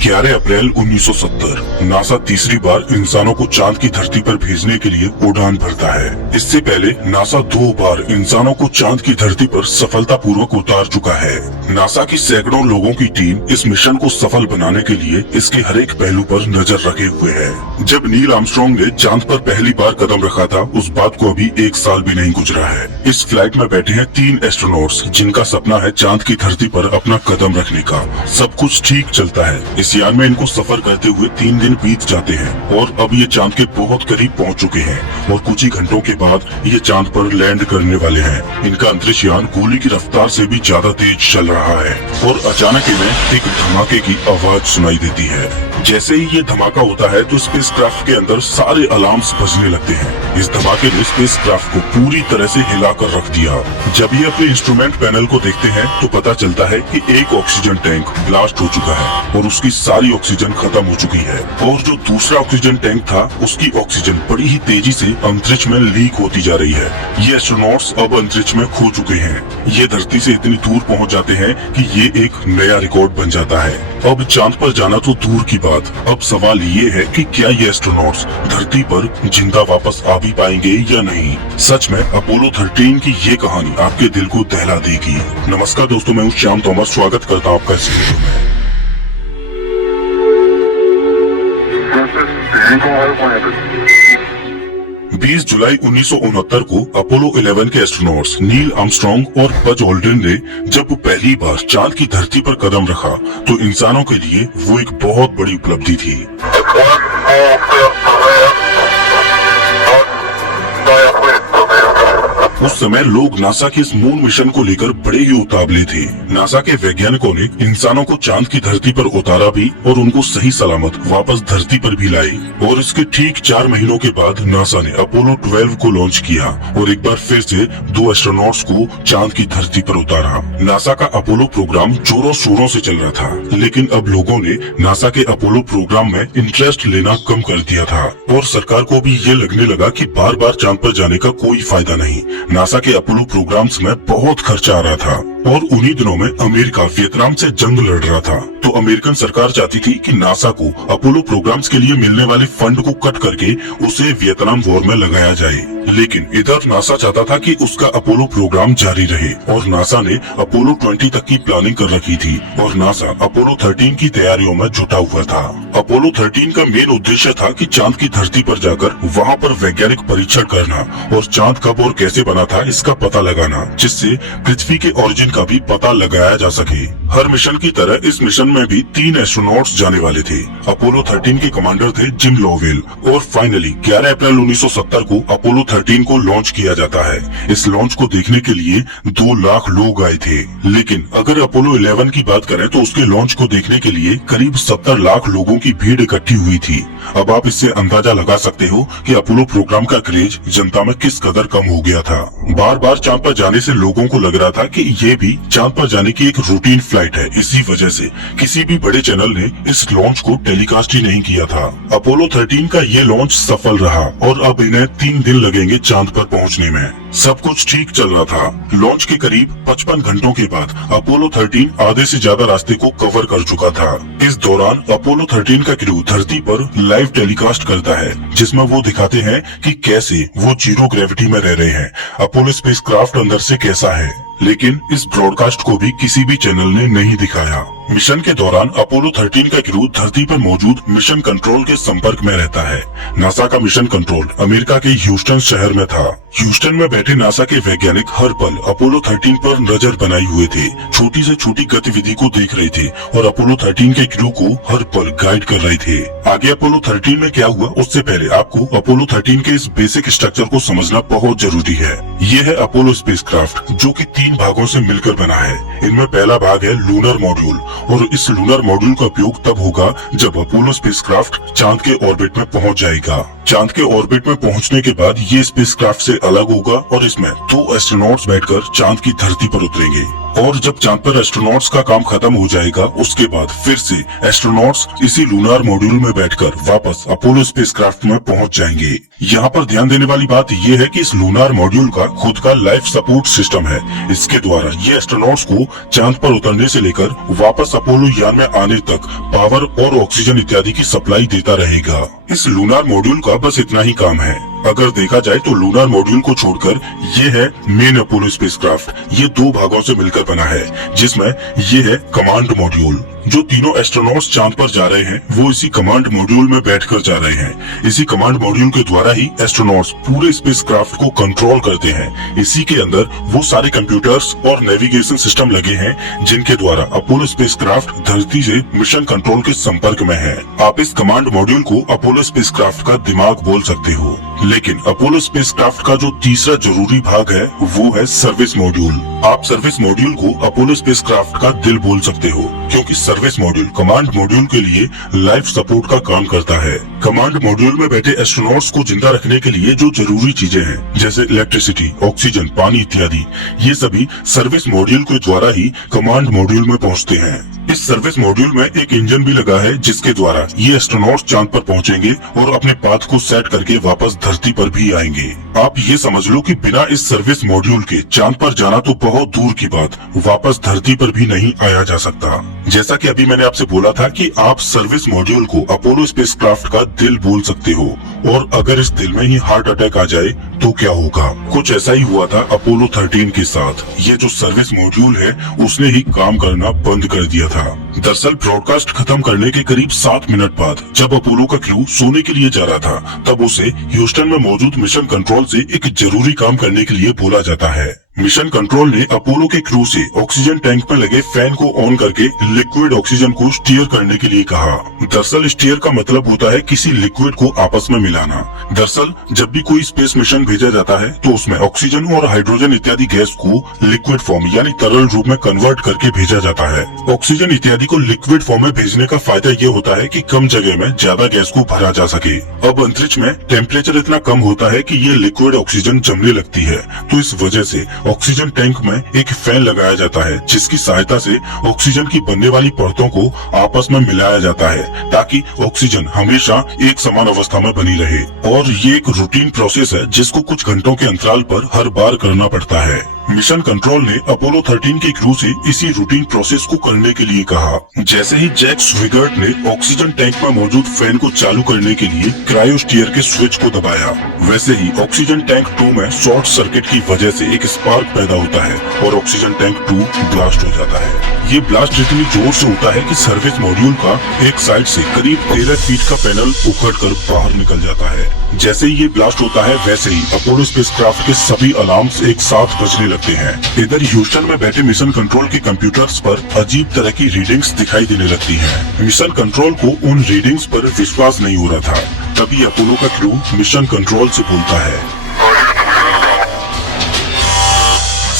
11 अप्रैल 1970 NASA तीसरी बार इंसानों को चांद की धरती पर भेजने के लिए उड़ान भरता है। इससे पहले नासा 2 बार इंसानों को चांद की धरती पर सफलतापूर्वक उतार चुका है। नासा की सैकड़ों लोगों की टीम इस मिशन को सफल बनाने के लिए इसके हर एक पहलू पर नजर रखे हुए है। जब नील आर्मस्ट्रांग ने चांद पर पहली बार कदम रखा था, उस बात को अभी 1 साल भी नहीं गुजरा है। इस फ्लाइट में बैठे हैं 3 एस्ट्रोनॉट्स, जिनका सपना है चांद की धरती पर अपना कदम रखने का। सब कुछ ठीक चलता है। इस यान में इनको सफर करते हुए 3 दिन बीत जाते हैं और अब ये चांद के बहुत करीब पहुंच चुके हैं और कुछ ही घंटों के बाद ये चांद पर लैंड करने वाले हैं। इनका अंतरिक्ष यान गोली की रफ्तार से भी ज्यादा तेज चल रहा है और अचानक इन्हें एक धमाके की आवाज सुनाई देती है। जैसे ही ये धमाका होता है तो स्पेसक्राफ्ट के अंदर सारे अलार्म्स बजने लगते हैं। इस धमाके ने स्पेसक्राफ्ट को पूरी तरह से हिलाकर रख दिया। जब ये अपने इंस्ट्रूमेंट पैनल को देखते हैं तो पता चलता है कि एक ऑक्सीजन टैंक ब्लास्ट हो चुका है और उसकी सारी ऑक्सीजन खत्म हो चुकी है और जो दूसरा ऑक्सीजन टैंक था उसकी ऑक्सीजन बड़ी ही तेजी से अंतरिक्ष में लीक होती जा रही है। ये एस्ट्रोनॉट्स अब अंतरिक्ष में खो चुके हैं। ये धरती से इतनी दूर पहुंच जाते हैं कि ये एक नया रिकॉर्ड बन जाता है। अब चांद पर जाना तो दूर की बात, अब सवाल ये है कि क्या ये एस्ट्रोनॉट्स धरती पर जिंदा वापस आ भी पाएंगे या नहीं। सच में अपोलो 13 की ये कहानी आपके दिल को दहला देगी। नमस्कार दोस्तों, मैं हूँ श्याम तोमर, स्वागत करता हूँ आपका इस वीडियो में। 20 जुलाई 1969 को अपोलो 11 के एस्ट्रोनॉट्स नील आर्मस्ट्रांग और बज ऑल्ड्रिन ने जब पहली बार चांद की धरती पर कदम रखा तो इंसानों के लिए वो एक बहुत बड़ी उपलब्धि थी। उस समय लोग नासा के इस मून मिशन को लेकर बड़े ही उतावले थे। नासा के वैज्ञानिकों ने इंसानों को चांद की धरती पर उतारा भी और उनको सही सलामत वापस धरती पर भी लाई और इसके ठीक 4 महीनों के बाद नासा ने अपोलो 12 को लॉन्च किया और एक बार फिर से 2 एस्ट्रोनॉट्स को चांद की धरती पर उतारा। नासा का अपोलो प्रोग्राम जोरों शोरों से चल रहा था, लेकिन अब लोगों ने नासा के अपोलो प्रोग्राम में इंटरेस्ट लेना कम कर दिया था और सरकार को भी ये लगने लगा कि बार बार चांद पर जाने का कोई फायदा नहीं। नासा के अपोलो प्रोग्राम्स में बहुत खर्चा आ रहा था और उन्हीं दिनों में अमेरिका वियतनाम से जंग लड़ रहा था, तो अमेरिकन सरकार चाहती थी कि नासा को अपोलो प्रोग्राम्स के लिए मिलने वाले फंड को कट करके उसे वियतनाम वॉर में लगाया जाए। लेकिन इधर नासा चाहता था कि उसका अपोलो प्रोग्राम जारी रहे और नासा ने अपोलो 20 तक की प्लानिंग कर रखी थी और नासा अपोलो 13 की तैयारियों में जुटा हुआ था। अपोलो 13 का मेन उद्देश्य था कि चांद की धरती पर जाकर वहाँ पर वैज्ञानिक परीक्षण करना और चांद कब और कैसे बना था इसका पता लगाना, जिससे पृथ्वी के ओरिजिन का भी पता लगाया जा सके। हर मिशन की तरह इस मिशन में भी 3 एस्ट्रोनॉट्स जाने वाले थे। अपोलो 13 के कमांडर थे जिम लोवेल और फाइनली 11 अप्रैल 1970 को अपोलो 13 को लॉन्च किया जाता है। इस लॉन्च को देखने के लिए 2 लाख लोग आए थे, लेकिन अगर अपोलो 11 की बात करें तो उसके लॉन्च को देखने के लिए करीब 70 लाख लोगों की भीड़ इकट्ठी हुई थी। अब आप इससे अंदाजा लगा सकते हो कि अपोलो प्रोग्राम का क्रेज जनता में किस कदर कम हो गया था। बार बार चांद पर जाने से लोगों को लग रहा था कि ये भी चांद पर जाने की एक रूटीन फ्लाइट है। इसी वजह से किसी भी बड़े चैनल ने इस लॉन्च को टेलीकास्ट ही नहीं किया था। अपोलो 13 का ये लॉन्च सफल रहा और अब इन्हें 3 दिन लगेंगे चांद पर पहुंचने में। सब कुछ ठीक चल रहा था। लॉन्च के करीब 55 घंटों के बाद अपोलो 13 आधे से ज्यादा रास्ते को कवर कर चुका था। इस दौरान अपोलो 13 का क्रू धरती पर लाइव टेलीकास्ट करता है, जिसमें वो दिखाते हैं कि कैसे वो जीरो ग्रेविटी में रह रहे हैं, अपोलो स्पेसक्राफ्ट अंदर से कैसा है। लेकिन इस ब्रॉडकास्ट को भी किसी भी चैनल ने नहीं दिखाया। मिशन के दौरान अपोलो 13 का क्रू धरती पर मौजूद मिशन कंट्रोल के संपर्क में रहता है। नासा का मिशन कंट्रोल अमेरिका के ह्यूस्टन शहर में था। ह्यूस्टन में बैठे नासा के वैज्ञानिक हर पल अपोलो 13 पर नजर बनाए हुए थे, छोटी से छोटी गतिविधि को देख रहे थे और अपोलो 13 के क्रू को हर पल गाइड कर रहे थे। आगे अपोलो 13 में क्या हुआ उससे पहले आपको अपोलो 13 के इस बेसिक स्ट्रक्चर को समझना बहुत जरूरी है। ये है अपोलो स्पेसक्राफ्ट, जो कि 3 भागों से मिलकर बना है। इनमें पहला भाग है लूनर मॉड्यूल और इस लूनर मॉड्यूल का उपयोग तब होगा जब अपोलो स्पेसक्राफ्ट चांद के ऑर्बिट में पहुंच जाएगा। चांद के ऑर्बिट में पहुंचने के बाद ये स्पेसक्राफ्ट से अलग होगा और इसमें 2 एस्ट्रोनॉट्स बैठकर चांद की धरती पर उतरेंगे। और जब चांद पर एस्ट्रोनॉट्स का काम खत्म हो जाएगा उसके बाद फिर से एस्ट्रोनॉट्स इसी लूनार मॉड्यूल में बैठकर वापस अपोलो स्पेसक्राफ्ट में पहुंच जाएंगे। यहाँ पर ध्यान देने वाली बात यह है कि इस लूनार मॉड्यूल का खुद का लाइफ सपोर्ट सिस्टम है। इसके द्वारा ये एस्ट्रोनॉट्स को चांद पर उतरने से लेकर वापस अपोलो यान में आने तक पावर और ऑक्सीजन इत्यादि की सप्लाई देता रहेगा। इस लूनार मॉड्यूल का बस इतना ही काम है। अगर देखा जाए तो लूनार मॉड्यूल को छोड़कर ये है मेन अपोलो स्पेसक्राफ्ट। ये दो भागों से मिलकर बना है, जिसमें ये है कमांड मॉड्यूल। जो तीनों एस्ट्रोनॉट्स चांद पर जा रहे हैं वो इसी कमांड मॉड्यूल में बैठकर जा रहे हैं। इसी कमांड मॉड्यूल के द्वारा ही एस्ट्रोनॉट्स पूरे स्पेसक्राफ्ट को कंट्रोल करते हैं। इसी के अंदर वो सारे कंप्यूटर्स और नेविगेशन सिस्टम लगे हैं जिनके द्वारा अपोलो स्पेसक्राफ्ट धरती से मिशन कंट्रोल के संपर्क में है। आप इस कमांड मॉड्यूल को अपोलो स्पेसक्राफ्ट का दिमाग बोल सकते हो। लेकिन अपोलो स्पेसक्राफ्ट का जो तीसरा जरूरी भाग है वो है सर्विस मॉड्यूल। आप सर्विस मॉड्यूल को अपोलो स्पेसक्राफ्ट का दिल बोल सकते हो, क्योंकि सर्विस मॉड्यूल कमांड मॉड्यूल के लिए लाइफ सपोर्ट का काम करता है। कमांड मॉड्यूल में बैठे एस्ट्रोनॉट्स को जिंदा रखने के लिए जो जरूरी चीजें हैं जैसे इलेक्ट्रिसिटी, ऑक्सीजन, पानी इत्यादि, ये सभी सर्विस मॉड्यूल के द्वारा ही कमांड मॉड्यूल में पहुंचते हैं। इस सर्विस मॉड्यूल में एक इंजन भी लगा है जिसके द्वारा ये एस्ट्रोनॉट्स चांद पर पहुंचेंगे और अपने पाथ को सेट करके वापस धरती पर भी आएंगे। आप ये समझ लो कि बिना इस सर्विस मॉड्यूल के चांद पर जाना तो बहुत दूर की बात, वापस धरती पर भी नहीं आया जा सकता। जैसा कि अभी मैंने आपसे बोला था कि आप सर्विस मॉड्यूल को अपोलो स्पेसक्राफ्ट का दिल बोल सकते हो, और अगर इस दिल में ही हार्ट अटैक आ जाए तो क्या होगा। कुछ ऐसा ही हुआ था अपोलो 13 के साथ। ये जो सर्विस मॉड्यूल है उसने ही काम करना बंद कर दिया था। दरअसल ब्रॉडकास्ट खत्म करने के करीब 7 मिनट बाद जब अपोलो का क्रू सोने के लिए जा रहा था तब उसे ह्यूस्टन में मौजूद मिशन कंट्रोल से एक जरूरी काम करने के लिए बोला जाता है। मिशन कंट्रोल ने अपोलो के क्रू से ऑक्सीजन टैंक में लगे फैन को ऑन करके लिक्विड ऑक्सीजन को स्टीयर करने के लिए कहा। दरअसल स्टीयर का मतलब होता है किसी लिक्विड को आपस में मिलाना। दरअसल जब भी कोई स्पेस मिशन भेजा जाता है तो उसमें ऑक्सीजन और हाइड्रोजन इत्यादि गैस को लिक्विड फॉर्म यानी तरल रूप में कन्वर्ट करके भेजा जाता है। ऑक्सीजन इत्यादि को लिक्विड फॉर्म में भेजने का फायदा ये होता है कि कम जगह में ज्यादा गैस को भरा जा सके। अब अंतरिक्ष में टेम्परेचर इतना कम होता है कि ये लिक्विड ऑक्सीजन जमने लगती है, तो इस वजह से ऑक्सीजन टैंक में एक फैन लगाया जाता है जिसकी सहायता से ऑक्सीजन की बनने वाली परतों को आपस में मिलाया जाता है ताकि ऑक्सीजन हमेशा एक समान अवस्था में बनी रहे। और ये एक रूटीन प्रोसेस है जिसको कुछ घंटों के अंतराल पर हर बार करना पड़ता है। मिशन कंट्रोल ने अपोलो 13 के क्रू से इसी रूटीन प्रोसेस को करने के लिए कहा। जैसे ही जैक स्विगर्ट ने ऑक्सीजन टैंक में मौजूद फैन को चालू करने के लिए क्रायोस्टीयर के स्विच को दबाया, वैसे ही ऑक्सीजन टैंक 2 में शॉर्ट सर्किट की वजह से एक स्पार्क पैदा होता है और ऑक्सीजन टैंक 2 ब्लास्ट हो जाता है। ये ब्लास्ट इतनी जोर से होता है कि सर्विस मॉड्यूल का एक साइड से करीब 13 फीट का पैनल उखड़कर बाहर निकल जाता है। जैसे ही ये ब्लास्ट होता है वैसे ही अपोलो स्पेसक्राफ्ट के सभी अलार्म्स एक साथ बजने लगते हैं। इधर ह्यूस्टन में बैठे मिशन कंट्रोल के कंप्यूटर्स पर अजीब तरह की रीडिंग्स दिखाई देने लगती हैं। मिशन कंट्रोल को उन रीडिंग्स पर विश्वास नहीं हो रहा था। तभी अपोलो का क्रू मिशन कंट्रोल से बोलता है।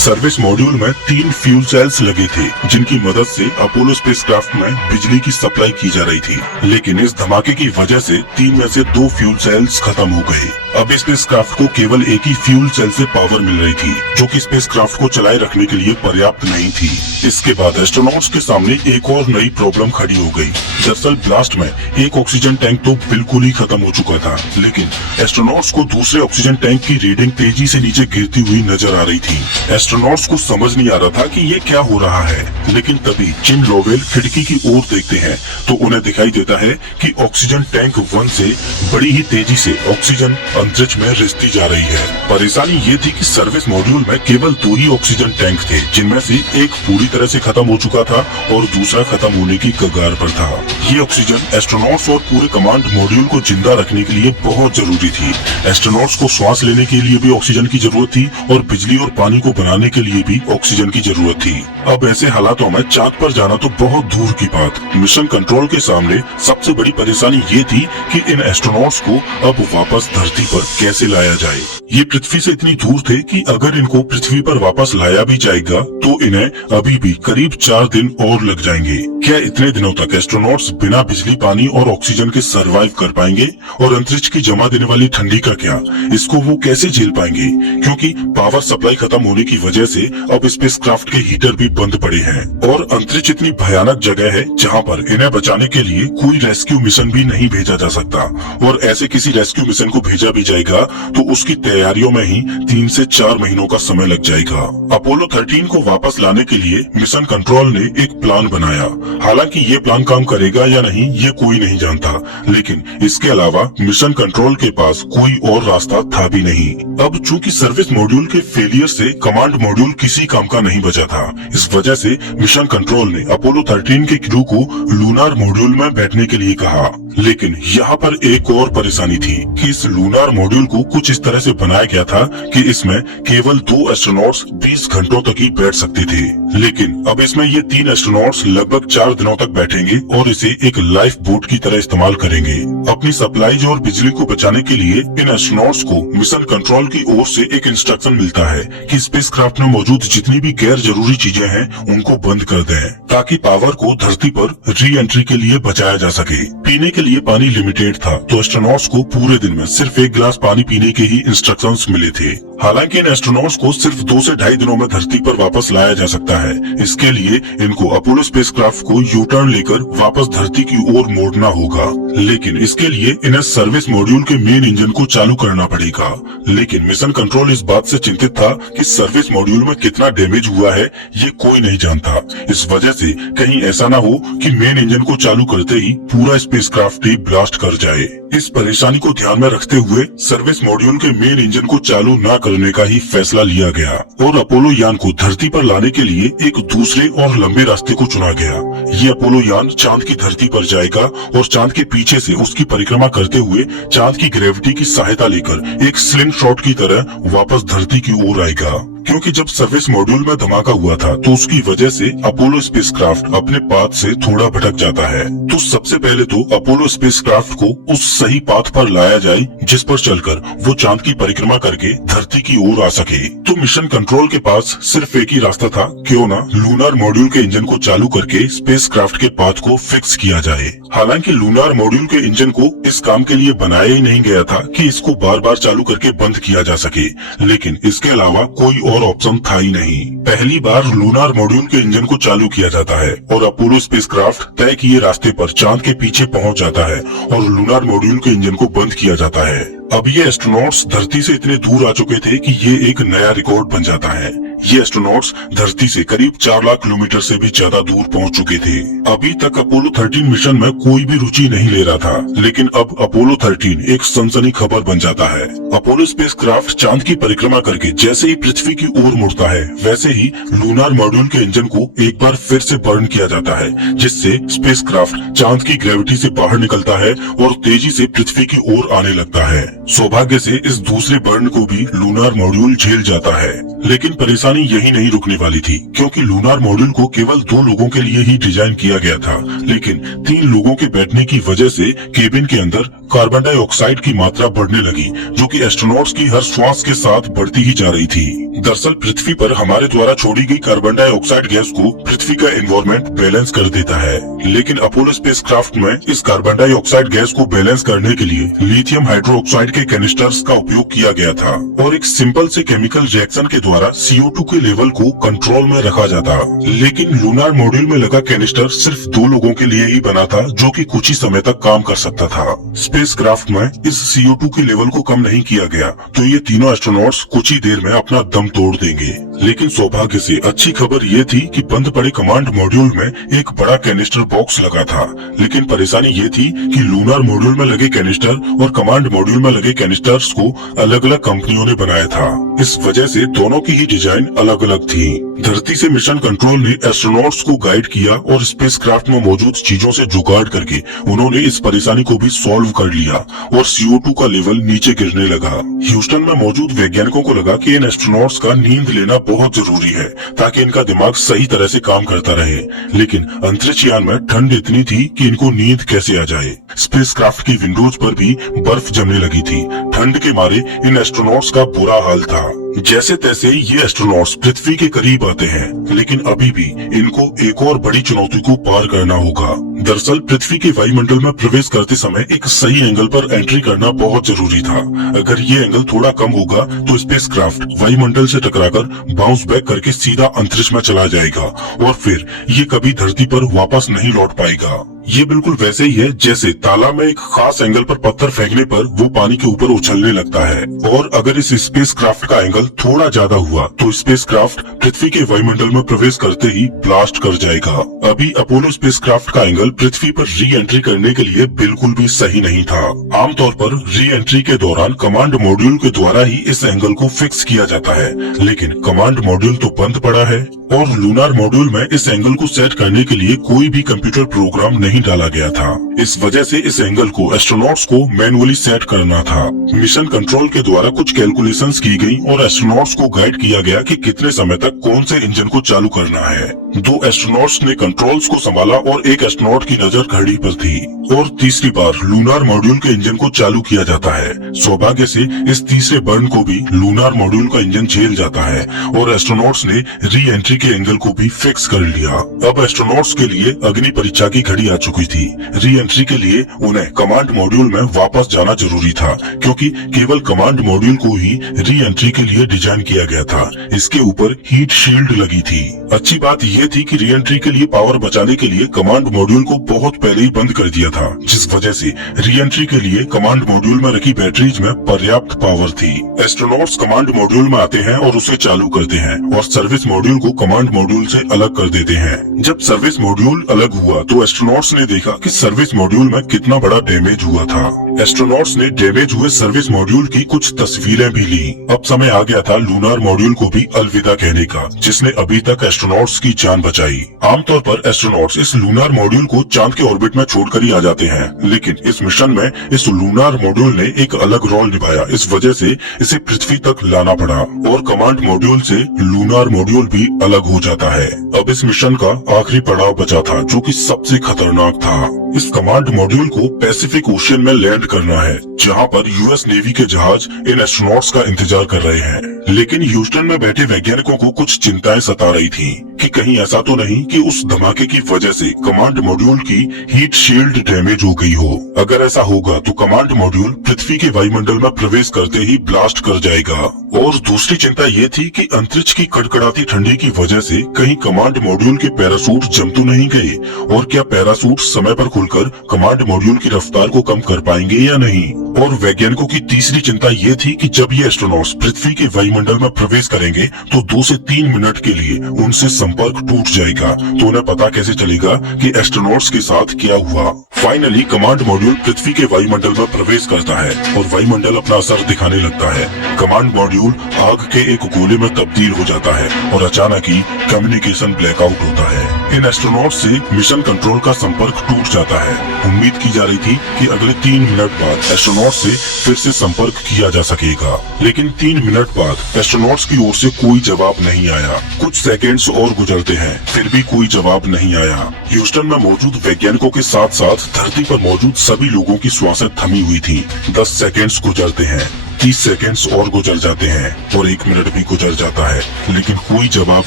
सर्विस मॉड्यूल में 3 फ्यूल सेल्स लगे थे जिनकी मदद से अपोलो स्पेसक्राफ्ट में बिजली की सप्लाई की जा रही थी, लेकिन इस धमाके की वजह से 3 में से 2 फ्यूल सेल्स खत्म हो गए। अब स्पेसक्राफ्ट को केवल एक ही फ्यूल सेल से पावर मिल रही थी जो कि स्पेसक्राफ्ट को चलाए रखने के लिए पर्याप्त नहीं थी। इसके बाद एस्ट्रोनॉट्स के सामने एक और नई प्रॉब्लम खड़ी हो गई। दरअसल ब्लास्ट में एक ऑक्सीजन टैंक तो बिल्कुल ही खत्म हो चुका था, लेकिन एस्ट्रोनॉट्स को दूसरे ऑक्सीजन टैंक की रीडिंग तेजी से नीचे गिरती हुई नजर आ रही थी। एस्ट्रोनॉट्स को समझ नहीं आ रहा था कि ये क्या हो रहा है, लेकिन तभी जिम लोवेल खिड़की की ओर देखते हैं तो उन्हें दिखाई देता है कि ऑक्सीजन टैंक 1 से बड़ी ही तेजी से ऑक्सीजन अंतरिक्ष में रिसती जा रही है। परेशानी ये थी कि सर्विस मॉड्यूल में केवल 2 ही ऑक्सीजन टैंक थे, जिनमें से एक पूरी तरह से खत्म हो चुका था और दूसरा खत्म होने की कगार पर था। ये ऑक्सीजन एस्ट्रोनॉट्स और पूरे कमांड मॉड्यूल को जिंदा रखने के लिए बहुत जरूरी थी। एस्ट्रोनॉट्स को श्वास लेने के लिए भी ऑक्सीजन की जरूरत थी और बिजली और पानी को बनाने के लिए भी ऑक्सीजन की जरूरत थी। अब ऐसे हालातों में चांद पर जाना तो बहुत दूर की बात। मिशन कंट्रोल के सामने सबसे बड़ी परेशानी ये थी कि इन एस्ट्रोनॉट्स को अब वापस धरती पर कैसे लाया जाए। ये पृथ्वी से इतनी दूर थे कि अगर इनको पृथ्वी पर वापस लाया भी जाएगा तो तो इन्हें अभी भी करीब 4 दिन और लग जाएंगे। क्या इतने दिनों तक एस्ट्रोनॉट्स बिना बिजली, पानी और ऑक्सीजन के सरवाइव कर पाएंगे? और अंतरिक्ष की जमा देने वाली ठंडी का क्या, इसको वो कैसे झेल पाएंगे? क्योंकि पावर सप्लाई खत्म होने की वजह से अब स्पेसक्राफ्ट के हीटर भी बंद पड़े हैं और अंतरिक्ष इतनी भयानक जगह है जहाँ पर इन्हें बचाने के लिए कोई रेस्क्यू मिशन भी नहीं भेजा जा सकता। और ऐसे किसी रेस्क्यू मिशन को भेजा भी जाएगा तो उसकी तैयारियों में ही 3 से 4 महीनों का समय लग जाएगा। अपोलो 13 को वापस लाने के लिए मिशन कंट्रोल ने एक प्लान बनाया। हालांकि ये प्लान काम करेगा या नहीं ये कोई नहीं जानता, लेकिन इसके अलावा मिशन कंट्रोल के पास कोई और रास्ता था भी नहीं। अब चूंकि सर्विस मॉड्यूल के फेलियर से कमांड मॉड्यूल किसी काम का नहीं बचा था, इस वजह से मिशन कंट्रोल ने अपोलो 13 के क्रू को लूनार मॉड्यूल में बैठने के लिए कहा। लेकिन यहाँ पर एक और परेशानी थी कि इस लूनार मॉड्यूल को कुछ इस तरह से बनाया गया था कि इसमें केवल 2 एस्ट्रोनॉट्स 20 घंटों तक ही बैठ सकते थे। लेकिन अब इसमें ये 3 एस्ट्रोनॉट्स लगभग 4 दिनों तक बैठेंगे और इसे एक लाइफ बोट की तरह इस्तेमाल करेंगे। अपनी सप्लाईज और बिजली को बचाने के लिए इन एस्ट्रोनॉट्स को मिशन कंट्रोल की ओर से एक इंस्ट्रक्शन मिलता है कि स्पेसक्राफ्ट में मौजूद जितनी भी गैर जरूरी चीजें हैं उनको बंद कर दें, ताकि पावर को धरती पर री एंट्री के लिए बचाया जा सके। पीने के लिए पानी लिमिटेड था, तो एस्ट्रोनॉट्स को पूरे दिन में सिर्फ 1 गिलास पानी पीने के ही इंस्ट्रक्शंस मिले थे। हालांकि इन एस्ट्रोनॉट्स को सिर्फ 2 से 2.5 दिनों में धरती पर वापस लाया जा सकता है। इसके लिए इनको अपोलो स्पेसक्राफ्ट को यू टर्न लेकर वापस धरती की ओर मोड़ना होगा। लेकिन इसके लिए इन्हें सर्विस मॉड्यूल के मेन इंजन को चालू करना पड़ेगा। लेकिन मिशन कंट्रोल इस बात से चिंतित था कि सर्विस मॉड्यूल में कितना डैमेज हुआ है ये कोई नहीं जानता। इस वजह से कहीं ऐसा ना हो कि मेन इंजन को चालू करते ही पूरा स्पेसक्राफ्ट ही ब्लास्ट कर जाए। इस परेशानी को ध्यान में रखते हुए सर्विस मॉड्यूल के मेन इंजन को चालू न करने का ही फैसला लिया गया और अपोलो यान को धरती पर लाने के लिए एक दूसरे और लंबे रास्ते को चुना गया। ये अपोलो यान चांद की धरती पर जाएगा और चांद के पीछे से उसकी परिक्रमा करते हुए चांद की ग्रेविटी की सहायता लेकर एक स्लिंग शॉट की तरह वापस धरती की ओर आएगा। क्योंकि जब सर्विस मॉड्यूल में धमाका हुआ था तो उसकी वजह से अपोलो स्पेसक्राफ्ट अपने पाथ से थोड़ा भटक जाता है। तो सबसे पहले तो अपोलो स्पेसक्राफ्ट को उस सही पाथ पर लाया जाए जिस पर चलकर वो चांद की परिक्रमा करके धरती की ओर आ सके। तो मिशन कंट्रोल के पास सिर्फ एक ही रास्ता था, क्यों ना लूनार मॉड्यूल के इंजन को चालू करके स्पेसक्राफ्ट के पाथ को फिक्स किया जाए। हालांकि लूनार मॉड्यूल के इंजन को इस काम के लिए बनाया ही नहीं गया था कि इसको बार बार चालू करके बंद किया जा सके, लेकिन इसके अलावा कोई और ऑप्शन था ही नहीं। पहली बार लूनार मॉड्यूल के इंजन को चालू किया जाता है और अपोलो स्पेसक्राफ्ट तय किए रास्ते पर चांद के पीछे पहुंच जाता है और लूनार मॉड्यूल के इंजन को बंद किया जाता है। अब ये एस्ट्रोनॉट्स धरती से इतने दूर आ चुके थे कि ये एक नया रिकॉर्ड बन जाता है। ये एस्ट्रोनॉट्स धरती से करीब 4 लाख किलोमीटर से भी ज्यादा दूर पहुंच चुके थे। अभी तक अपोलो 13 मिशन में कोई भी रुचि नहीं ले रहा था, लेकिन अब अपोलो 13 एक सनसनी खबर बन जाता है। अपोलो स्पेसक्राफ्ट चांद की परिक्रमा करके जैसे ही पृथ्वी की ओर मुड़ता है, वैसे ही लूनार मॉड्यूल के इंजन को एक बार फिर से बर्न किया जाता है, जिससे स्पेसक्राफ्ट चांद की ग्रेविटी से बाहर निकलता है और तेजी से पृथ्वी की ओर आने लगता है। सौभाग्य से इस दूसरे बर्न को भी लूनार मॉड्यूल झेल जाता है। लेकिन परेशानी यही नहीं रुकने वाली थी, क्योंकि लूनार मॉड्यूल को केवल 2 लोगों के लिए ही डिजाइन किया गया था, लेकिन 3 लोगों के बैठने की वजह से केबिन के अंदर कार्बन डाइऑक्साइड की मात्रा बढ़ने लगी, जो कि एस्ट्रोनॉट्स की हर श्वास के साथ बढ़ती ही जा रही थी। दरअसल पृथ्वी पर हमारे द्वारा छोड़ी गई कार्बन डाइऑक्साइड गैस को पृथ्वी का एनवायरनमेंट बैलेंस कर देता है, लेकिन अपोलो स्पेसक्राफ्ट में इस कार्बन डाइऑक्साइड गैस को बैलेंस करने के लिए लिथियम हाइड्रोक्साइड के कैनिस्टर्स का उपयोग किया गया था और एक सिंपल से केमिकल रिएक्शन के द्वारा CO2 के लेवल को कंट्रोल में रखा जाता। लेकिन लूनार मॉड्यूल में लगा कैनिस्टर सिर्फ 2 लोगों के लिए ही बना था, जो कि कुछ ही समय तक काम कर सकता था। स्पेसक्राफ्ट में इस CO2 के लेवल को कम नहीं किया गया, तो ये तीनों एस्ट्रोनॉट्स कुछ ही देर में अपना दम तोड़ देंगे। लेकिन सौभाग्य से अच्छी खबर ये थी कि बंद पड़े कमांड मॉड्यूल में एक बड़ा कैनिस्टर बॉक्स लगा था। लेकिन परेशानी ये थी कि लूनार मॉड्यूल में लगे कैनिस्टर और कमांड मॉड्यूल में लगे कैनिस्टर्स को अलग अलग कंपनियों ने बनाया था। इस वजह से दोनों की ही डिजाइन अलग अलग थी। धरती से मिशन कंट्रोल ने एस्ट्रोनॉट्स को गाइड किया और स्पेसक्राफ्ट में मौजूद चीजों से जुगाड़ करके उन्होंने इस परेशानी को भी सॉल्व कर लिया और CO2 का लेवल नीचे गिरने लगा। ह्यूस्टन में मौजूद वैज्ञानिकों को लगा कि इन एस्ट्रोनॉट्स का नींद लेना बहुत जरूरी है, ताकि इनका दिमाग सही तरह से काम करता रहे। लेकिन अंतरिक्ष यान में ठंड इतनी थी कि इनको नींद कैसे आ जाए। स्पेसक्राफ्ट की विंडोज पर भी बर्फ जमने लगी थी। ठंड के मारे इन एस्ट्रोनॉट्स का बुरा हाल था। जैसे तैसे ये एस्ट्रोनॉट्स पृथ्वी के करीब आते हैं, लेकिन अभी भी इनको एक और बड़ी चुनौती को पार करना होगा। दरअसल पृथ्वी के वायुमंडल में प्रवेश करते समय एक सही एंगल पर एंट्री करना बहुत जरूरी था। अगर ये एंगल थोड़ा कम होगा तो स्पेसक्राफ्ट वायुमंडल से टकराकर बाउंस बैक करके सीधा अंतरिक्ष में चला जाएगा और फिर ये कभी धरती पर वापस नहीं लौट पाएगा। ये बिल्कुल वैसे ही है जैसे तालाब में एक खास एंगल पर पत्थर फेंकने पर वो पानी के ऊपर उछलने लगता है, और अगर इस स्पेसक्राफ्ट का एंगल थोड़ा ज्यादा हुआ तो स्पेसक्राफ्ट पृथ्वी के वायुमंडल में प्रवेश करते ही ब्लास्ट कर जाएगा। अभी अपोलो स्पेसक्राफ्ट का एंगल पृथ्वी पर री एंट्री करने के लिए बिल्कुल भी सही नहीं था। आमतौर पर री एंट्री के दौरान कमांड मॉड्यूल के द्वारा ही इस एंगल को फिक्स किया जाता है, लेकिन कमांड मॉड्यूल तो बंद पड़ा है और लूनार मॉड्यूल में इस एंगल को सेट करने के लिए कोई भी कंप्यूटर प्रोग्राम नहीं डाला गया था। इस वजह से इस एंगल को एस्ट्रोनॉट्स को मैनुअली सेट करना था। मिशन कंट्रोल के द्वारा कुछ कैलकुलेशंस की गई और एस्ट्रोनॉट्स को गाइड किया गया कि कितने समय तक कौन से इंजन को चालू करना है। 2 एस्ट्रोनॉट्स ने कंट्रोल्स को संभाला और एक एस्ट्रोनॉट की नजर घड़ी पर थी और तीसरी बार लूनार मॉड्यूल के इंजन को चालू किया जाता है। सौभाग्य से इस तीसरे बर्न को भी लूनार मॉड्यूल का इंजन झेल जाता है और एस्ट्रोनॉट्स ने री एंट्री के एंगल को भी फिक्स कर लिया। अब एस्ट्रोनॉट्स के लिए अग्नि परीक्षा की घड़ी आ चुकी थी। री एंट्री के लिए उन्हें कमांड मॉड्यूल में वापस जाना जरूरी था, क्योंकि केवल कमांड मॉड्यूल को ही री एंट्री के लिए डिजाइन किया गया था। इसके ऊपर हीट शील्ड लगी थी। अच्छी बात यह थी कि री एंट्री के लिए पावर बचाने के लिए कमांड मॉड्यूल को बहुत पहले ही बंद कर दिया था, जिस वजह से री एंट्री के लिए कमांड मॉड्यूल में रखी बैटरीज में पर्याप्त पावर थी। एस्ट्रोनॉट्स कमांड मॉड्यूल में आते हैं और उसे चालू करते हैं और सर्विस मॉड्यूल को कमांड मॉड्यूल से अलग कर देते हैं। जब सर्विस मॉड्यूल अलग हुआ तो एस्ट्रोनॉट्स ने देखा कि सर्विस मॉड्यूल में कितना बड़ा डैमेज हुआ था। एस्ट्रोनॉट्स ने डैमेज हुए सर्विस मॉड्यूल की कुछ तस्वीरें भी ली। अब समय आ गया था लूनार मॉड्यूल को भी अलविदा कहने का, जिसने अभी तक एस्ट्रोनॉट्स की जान बचाई। आमतौर पर एस्ट्रोनॉट्स इस लूनार मॉड्यूल को चांद के ऑर्बिट में छोड़कर ही आ जाते हैं, लेकिन इस मिशन में इस लूनार मॉड्यूल ने एक अलग रोल निभाया। इस वजह से इसे पृथ्वी तक लाना पड़ा और कमांड मॉड्यूल से लूनार मॉड्यूल भी अलग हो जाता है। अब इस मिशन का आखिरी पड़ाव बचा था, जो कि सबसे खतरनाक था। इस कमांड मॉड्यूल को पैसिफिक ओशियन में लैंड करना है, जहां पर यूएस नेवी के जहाज इन एस्ट्रोनॉट्स का इंतजार कर रहे हैं। लेकिन ह्यूस्टन में बैठे वैज्ञानिकों को कुछ चिंताएं सता रही थीं कि कहीं ऐसा तो नहीं कि उस धमाके की वजह से कमांड मॉड्यूल की हीट शील्ड डैमेज हो गई हो। अगर ऐसा होगा तो कमांड मॉड्यूल पृथ्वी के वायुमंडल में प्रवेश करते ही ब्लास्ट कर जाएगा। और दूसरी चिंता ये थी कि अंतरिक्ष की कड़कड़ाती ठंडी की वजह से कहीं कमांड मॉड्यूल के पैरासूट जम तो नहीं गए, और क्या पैरासूट समय पर खुलकर कमांड मॉड्यूल की रफ्तार को कम कर पाएंगे या नहीं। और वैज्ञानिकों की तीसरी चिंता ये थी कि जब ये एस्ट्रोनॉट्स पृथ्वी के वायुमंडल में प्रवेश करेंगे तो 2 से 3 मिनट के लिए उनसे संपर्क टूट जाएगा, तो उन्हें पता कैसे चलेगा कि एस्ट्रोनॉट्स के साथ क्या हुआ। फाइनली कमांड मॉड्यूल पृथ्वी के वायुमंडल में प्रवेश करता है और वायुमंडल अपना असर दिखाने लगता है। कमांड मॉड्यूल आग के एक गोले में तब्दील हो जाता है और अचानक ही कम्युनिकेशन ब्लैकआउट होता है। इन एस्ट्रोनॉट से मिशन कंट्रोल का संपर्क टूट जाता है। उम्मीद की जा रही थी कि अगले 3 मिनट बाद एस्ट्रोनॉट से फिर से संपर्क किया जा सकेगा, लेकिन 3 मिनट बाद एस्ट्रोनॉट्स की ओर से कोई जवाब नहीं आया। कुछ सेकेंड्स और गुजरते हैं, फिर भी कोई जवाब नहीं आया। ह्यूस्टन में मौजूद वैज्ञानिकों के साथ साथ धरती पर मौजूद सभी लोगों की श्वासें थमी हुई थी। 10 सेकेंड्स गुजरते हैं, 30 सेकेंड्स और गुजर जाते हैं और 1 मिनट भी गुजर जाता है, लेकिन कोई जवाब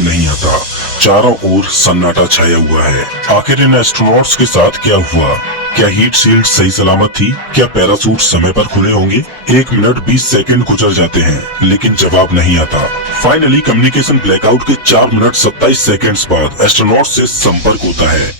नहीं आता। चारों ओर सन्नाटा छाया हुआ है। आखिर इन एस्ट्रोनॉट्स के साथ क्या हुआ? क्या हीट शील्ड सही सलामत थी? क्या पैरासूट समय पर खुले होंगे? 1 मिनट 20 सेकंड गुजर जाते हैं, लेकिन जवाब नहीं आता। फाइनली कम्युनिकेशन ब्लैकआउट के 4 मिनट 27 सेकंड्स बाद एस्ट्रोनॉट से संपर्क होता है।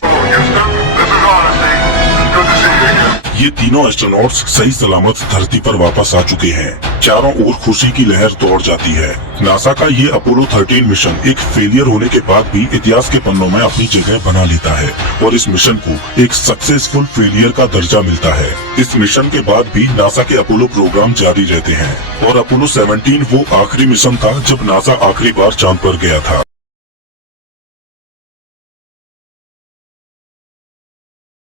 ये तीनों एस्ट्रोनॉट्स सही सलामत धरती पर वापस आ चुके हैं। चारों ओर खुशी की लहर दौड़ जाती है। नासा का ये अपोलो 13 मिशन एक फेलियर होने के बाद भी इतिहास के पन्नों में अपनी जगह बना लेता है और इस मिशन को एक सक्सेसफुल फेलियर का दर्जा मिलता है। इस मिशन के बाद भी नासा के अपोलो प्रोग्राम जारी रहते हैं और अपोलो 17 वो आखिरी मिशन था जब नासा आखिरी बार चांद पर गया था।